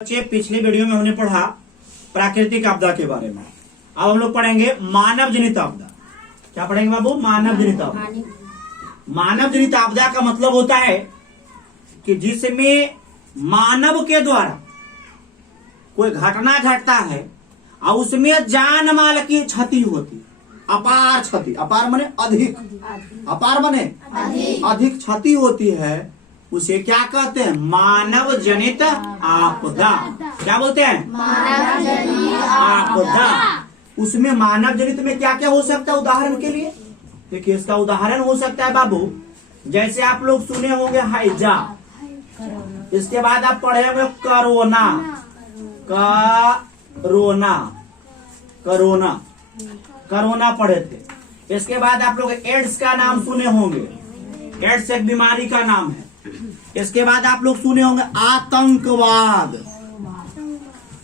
बच्चे पिछली वीडियो में हमने पढ़ा प्राकृतिक आपदा के बारे में। अब हम लोग पढ़ेंगे मानव जनित आपदा। क्या पढ़ेंगे बाबू? मानव जनित आपदा। मानव जनित आपदा का मतलब होता है कि जिसमें मानव के द्वारा कोई घटना घटता है और उसमें जान माल की क्षति होती, अपार क्षति, अपार माने अधिक, अपार माने अधिक क्षति होती है, उसे क्या कहते हैं? मानव जनित आपदा। क्या बोलते हैं? मानव जनित आपदा। उसमें मानव जनित में क्या क्या हो सकता है? उदाहरण के लिए देखिए, इसका उदाहरण हो सकता है बाबू, जैसे आप लोग सुने होंगे हैजा, इसके बाद आप पढ़े होंगे कोरोना, करोना, करोना, करोना पढ़े थे। इसके बाद आप लोग एड्स का नाम सुने होंगे, एड्स एक बीमारी का नाम है। इसके बाद आप लोग सुने होंगे आतंकवाद,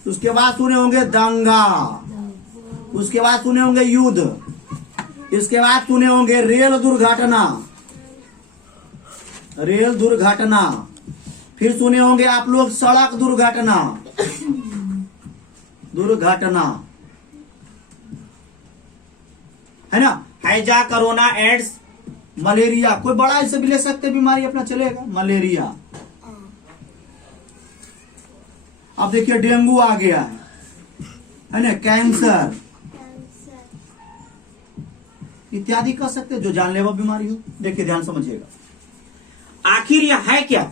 उसके बाद सुने होंगे दंगा, उसके बाद सुने होंगे युद्ध, इसके बाद सुने होंगे रेल दुर्घटना, रेल दुर्घटना, फिर सुने होंगे आप लोग सड़क दुर्घटना, दुर्घटना, है ना। हैजा, कोरोना, एड्स, मलेरिया, कोई बड़ा ऐसे भी ले सकते बीमारी अपना चलेगा, मलेरिया। अब देखिए डेंगू आ गया है ना, कैंसर इत्यादि कह सकते हैं जो जानलेवा बीमारी हो। देखिए ध्यान समझिएगा, आखिर यह है क्या,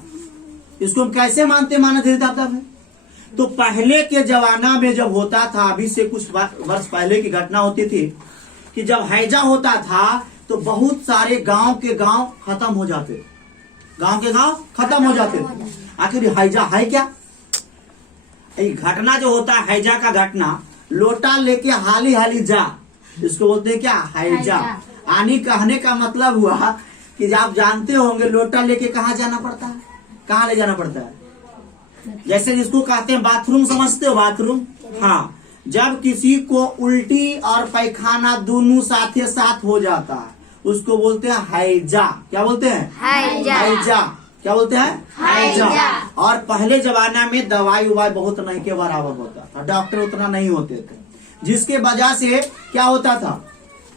इसको हम कैसे मानते मानव जनित आपदा है? तो पहले के जमाना में जब होता था, अभी से कुछ वर्ष पहले की घटना होती थी कि जब हैजा होता था तो बहुत सारे गांव के गांव खत्म हो जाते, गांव के गांव खत्म हो जाते। आखिर हैजा है क्या? ये घटना जो होता है हैजा का घटना, लोटा लेके हाली हाली जा, इसको बोलते हैं क्या? हैजा। आनी कहने का मतलब हुआ कि आप जानते होंगे लोटा लेके कहाँ जाना पड़ता है, कहाँ ले जाना पड़ता है? जैसे जिसको कहते हैं बाथरूम, समझते हो बाथरूम? हाँ, जब किसी को उल्टी और पैखाना दोनों साथे साथ हो जाता है उसको बोलते हैं हैजा। क्या बोलते हैं? हैजा। क्या बोलते हैं? हैजा। और पहले जमाना में दवाई उवाई बहुत नहीं के बराबर होता था, डॉक्टर उतना नहीं होते थे, जिसके वजह से क्या होता था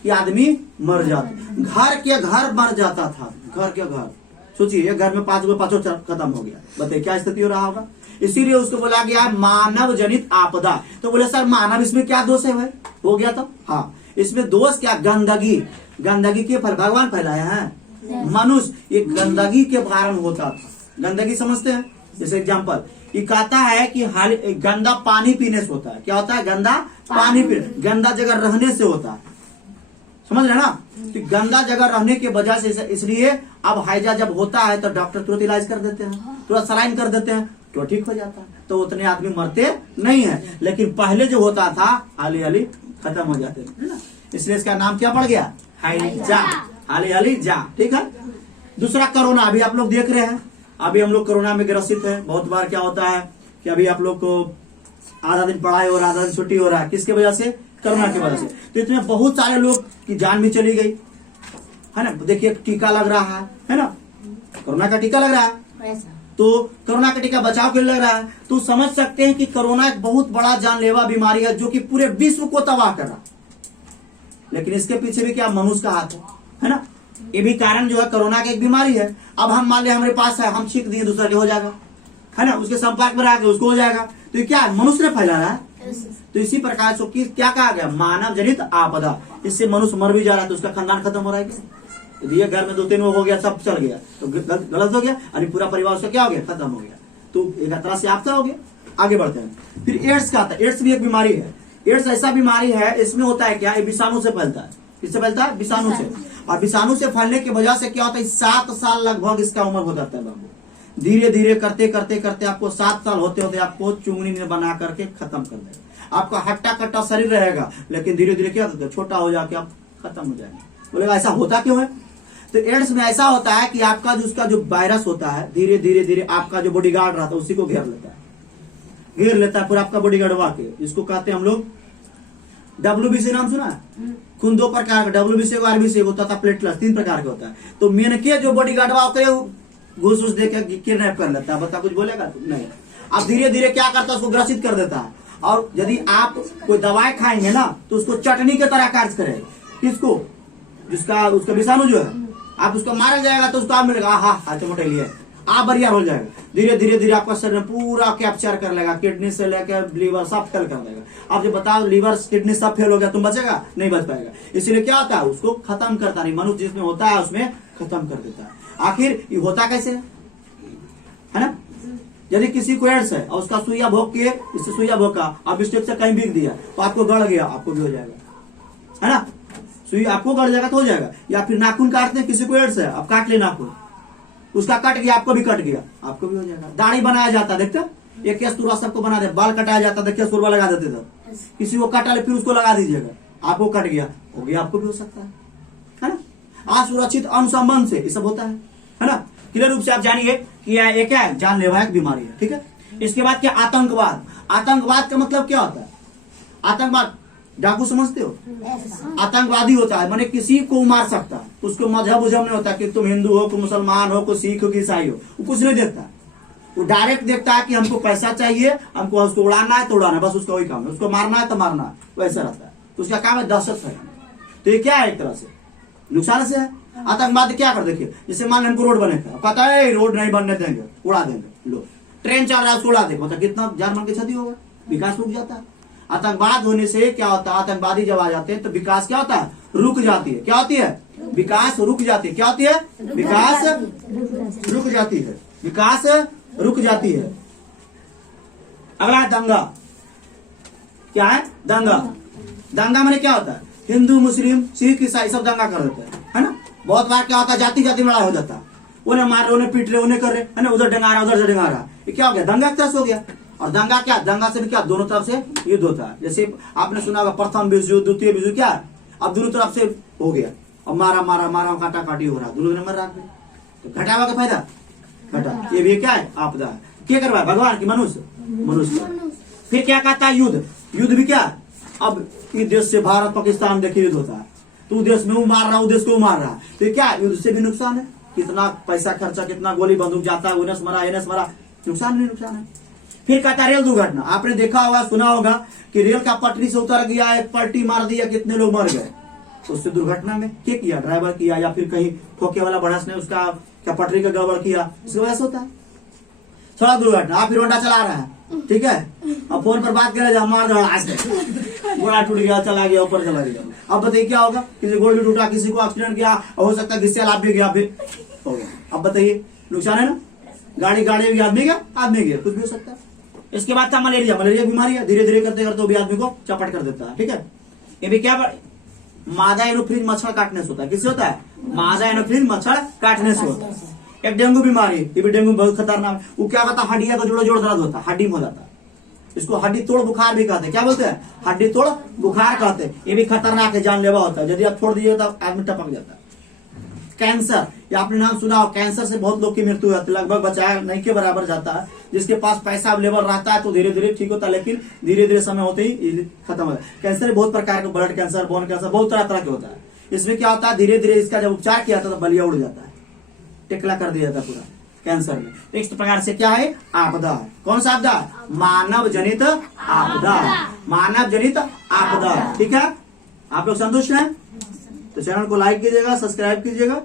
कि आदमी मर जाता, घर के घर मर जाता था, घर के घर। सोचिए घर में पांचों खत्म हो गया, बताइए क्या स्थिति हो रहा होगा। इसीलिए उसको बोला गया मानव जनित आपदा। तो बोले सर मानव इसमें क्या दोष है भाई? हो गया तो हाँ, इसमें दोष क्या? गंदगी, गंदगी के फल भगवान फैलाया है, मनुष्य ये गंदगी के कारण होता था। गंदगी समझते हैं? जैसे एग्जांपल ये कहता है कि हाल गंदा पानी पीने से होता है। क्या होता है? गंदा पानी पीने, गंदा जगह रहने से होता है, समझ रहे ना। तो गंदा जगह रहने की वजह से, इसलिए अब हैजा जब होता है तो डॉक्टर तुरंत इलाज कर देते हैं, तुरंत सलाइन कर देते हैं तो ठीक हो जाता है, तो उतने आदमी मरते नहीं है। लेकिन पहले जो होता था हाली हाली खत्म हो जाते है ना, इसलिए इसका नाम क्या पड़ गया? हैजा, हाली हाली जा। ठीक है। दूसरा कोरोना, अभी आप लोग देख रहे हैं, अभी हम लोग कोरोना में ग्रसित है। बहुत बार क्या होता है कि अभी आप लोग को आधा दिन पढ़ाई हो रहा है, आधा दिन छुट्टी हो रहा है, किसके वजह से? कोरोना की वजह से। तो इसमें बहुत सारे लोग की जान भी चली गई है ना। देखिए टीका लग रहा है ना, कोरोना का टीका लग रहा है, तो कोरोना का टीका बचाव के लिए लग रहा है। तो समझ सकते हैं कि कोरोना एक बहुत बड़ा जानलेवा बीमारी है जो कि पूरे विश्व को तबाह कर रहा। लेकिन इसके पीछे भी क्या? मनुष्य का हाथ है ना। ये भी कारण जो है कोरोना की एक बीमारी है। अब हम मान लिया हमारे पास है, हम छींक दिए दूसरा के हो जाएगा, है ना, उसके संपर्क में रह गए उसको हो जाएगा। तो ये क्या? मनुष्य ने फैला रहा है। तो इसी प्रकार से क्या कहा गया? मानव जनित आपदा। इससे मनुष्य मर भी जा रहा है तो उसका खानदान खत्म हो रहा है। ये घर में 2-3 हो गया, सब चल गया तो गलत हो गया, और पूरा परिवार उसका क्या हो गया? खत्म हो गया। तो एक तरह से आपदा हो गया। आगे बढ़ते हैं। फिर एड्स का आता है। एड्स भी एक बीमारी है। एड्स ऐसा बीमारी है, इसमें होता है क्या? ये विषाणु से फैलता है। किससे फैलता है? विषाणु से। और विषाणु से फैलने की वजह से क्या होता है? 7 साल लगभग इसका उम्र हो जाता है बाबू। धीरे धीरे करते करते करते आपको 7 साल होते होते आपको चुंगनी में बना करके खत्म कर देगा। आपका हट्टा कट्टा शरीर रहेगा, लेकिन धीरे धीरे क्या होता है? छोटा हो जाके आप खत्म हो जाएंगे। बोलेगा ऐसा होता क्यों है? तो एड्स में ऐसा होता है कि आपका जो उसका जो वायरस होता है धीरे धीरे धीरे आपका जो बॉडीगार्ड रहता है उसी को घेर लेता है, घेर लेता है पूरा आपका बॉडीगार्ड वाके। इसको कहते हैं हम लोग WBC, नाम सुना है? खून 2 प्रकार का, WBC को RBC होता था, प्लेटलेट 3 प्रकार का होता है। तो मेन के जो बॉडीगार्ड घूस दे के किडनैप कर लेता है। बता कुछ बोलेगा? नहीं। अब धीरे धीरे क्या करता है, उसको ग्रसित कर देता है। और यदि आप कोई दवाई खाएंगे ना तो उसको चटनी की तरह कार्य करेगा। किसको? जिसका उसका विषाणु जो है, आप उसको मारा जाएगा तो उसको आप मिलेगा, हाँ हाथ मोटे लिए आप बरियार हो जाएगा। धीरे धीरे धीरे आपका शरीर पूरा कैप्चर कर लेगा, किडनी से लेकर लीवर सब फेल कर देगा। आप जो बताओ लीवर किडनी सब फेल हो गया, तुम बचेगा? नहीं बच पाएगा। इसलिए क्या होता है, उसको खत्म करता नहीं, मनुष्य जिसमें होता है उसमें खत्म कर देता है। आखिर ये होता कैसे है ना? यदि किसी को एड्स है और उसका सुइया भोग के, इससे सुइया भोग का आप स्टेप से कहीं बिक दिया तो आपको गड़ गया, आपको भी हो जाएगा, है ना? सुई आपको गड़ जाएगा तो हो जाएगा। या फिर नाखून काटते हैं, किसी को एड्स है, आप काट ले नाखून, उसका कट गया, आपको भी कट गया, आपको भी हो जाएगा। दाढ़ी बनाया जाता है, देखते एक केस पूरा सबको बना दे, बाल कटाया जाता है, केस पूरा लगा देते थे, किसी को कटा ले फिर उसको लगा दीजिएगा, आपको कट गया, हो गया, आपको भी हो सकता है ना? असुरक्षित अनुसंबंध से ये सब होता है ना? क्लियर रूप से आप जानिए कि ये क्या है, जानलेवा एक बीमारी है। ठीक है, इसके बाद क्या, आतंकवाद। आतंकवाद का मतलब क्या होता है? आतंकवाद डाकू समझते हो? आतंकवादी होता है माने किसी को मार सकता है, उसको मजहब उजहब नहीं होता कि तुम हिंदू हो, को मुसलमान हो, को सिख हो, कि ईसाई हो, वो कुछ नहीं देखता। वो डायरेक्ट देखता है कि हमको पैसा चाहिए, हमको उसको उड़ाना है तो उड़ाना, बस उसका वही काम है, उसको मारना है तो मारना है, वैसा रहता है। तो उसका काम है दहशत फैलाना। तो ये क्या है, एक तरह से नुकसान से है। आतंकवाद क्या कर, देखिए जैसे मान हमको रोड बनेगा, कहता है रोड नहीं बनने देंगे, उड़ा देंगे, लो ट्रेन चल रहा है उसको उड़ा देंगे, मतलब कितना जान मान की क्षति होगा, विकास रुक जाता है। आतंकवाद होने से क्या होता है, आतंकवादी जब आ जाते हैं तो विकास क्या होता है, रुक जाती है। क्या होती है? विकास रुक जाती है। क्या होती है? विकास रुक जाती है, विकास रुक जाती है। अगला दंगा। क्या है? दंगा। दंगा माने क्या होता है, हिंदू मुस्लिम सिख ईसाई सब दंगा कर देते हैं, है ना? बहुत बार क्या होता है, जाति जाति में लड़ाई हो जाता है, उन्हें मार रहे, उन्हें पीट रहे, उन्हें कर रहे, है ना? उधर डंगा रहा, उधर से डंगा रहा, ये क्या हो गया, दंगा एक तरह से हो गया। और दंगा क्या, दंगा से भी क्या, दोनों तरफ से युद्ध होता है। जैसे आपने सुना होगा प्रथम विश्व युद्ध, द्वितीय विश्व, क्या अब दोनों तरफ से हो गया, और मारा मारा मारा काटा काटी हो रहा, दोनों नंबर रहा। तो घटावा का फायदा घटा, ये भी क्या है, आपदा है। क्या करवा, भगवान की मनुष्य, मनुष्य। फिर क्या कहता है, युद्ध। युद्ध भी क्या, अब इस देश से भारत पाकिस्तान देखिए युद्ध होता है, तो देश में वो मार रहा, उस देश को मार रहा, तो क्या युद्ध से भी नुकसान है। कितना पैसा खर्चा, कितना गोली बंदूक जाता है, उनस मरा एनस मरा, नुकसान नहीं नुकसान है। फिर कहता रेल दुर्घटना। आपने देखा होगा, सुना होगा कि रेल का पटरी से उतर गया, एक पलटी मार दिया, कितने लोग मर गए। तो उससे दुर्घटना में क्या किया, ड्राइवर किया, या फिर कहीं ठोके वाला बढ़स ने उसका क्या पटरी का गड़बड़ किया, इसकी वजह से होता है सड़क दुर्घटना। आप फिर होंडा चला रहा है, ठीक है, अब फोन पर बात करे, मार गोड़ा टूट गया, चला गया, ऊपर चला गया। अब बताइए क्या होगा, किसी गोड़ भी टूटा, किसी को एक्सीडेंट किया, हो सकता है किससे लाभ भी गया, फिर हो गया। अब बताइए नुकसान है ना, गाड़ी गाड़ी भी आदमी गया, आदमी गया, कुछ भी हो सकता है। इसके बाद था मलेरिया। मलेरिया बीमारी है, धीरे धीरे करते करते भी आदमी को चपट कर देता है। ठीक है, ये भी क्या, मादा एनोफ्लिज मच्छर काटने से होता है। किससे होता है? मादा एनोफ्लिज मच्छर काटने से होता है। एक डेंगू बीमारी, ये भी डेंगू बहुत खतरनाक। वो क्या होता है, हड्डियां का जोड़ जोड़ दर्द होता है, हड्डी में हो जाता है, इसको हड्डी तोड़ बुखार भी कहते हैं। क्या बोलते हैं? हड्डी तोड़ बुखार कहते हैं। ये भी खतरनाक है, जानलेवा होता है, यदि आप छोड़ दीजिए तो आदमी टपक जाता है। कैंसर, या आपने नाम सुना हो, कैंसर से बहुत लोग की मृत्यु होती है, लगभग बचाया नहीं के बराबर जाता है। जिसके पास पैसा अवेलेबल रहता है तो धीरे धीरे ठीक होता है, लेकिन धीरे धीरे समय होते ही खत्म होता है। कैंसर बहुत प्रकार के, ब्लड कैंसर, बोन कैंसर, बहुत तरह तरह के होता है। इसमें क्या होता है, धीरे धीरे इसका जब उपचार किया था तो बलिया उड़ जाता है, टिकला कर दिया जाता है पूरा कैंसर में। इस प्रकार से क्या है, आपदा है। कौन सा आपदा? मानव जनित आपदा, मानव जनित आपदा। ठीक है, आप लोग संतुष्ट हैं? तो चैनल को लाइक कीजिएगा, सब्सक्राइब कीजिएगा।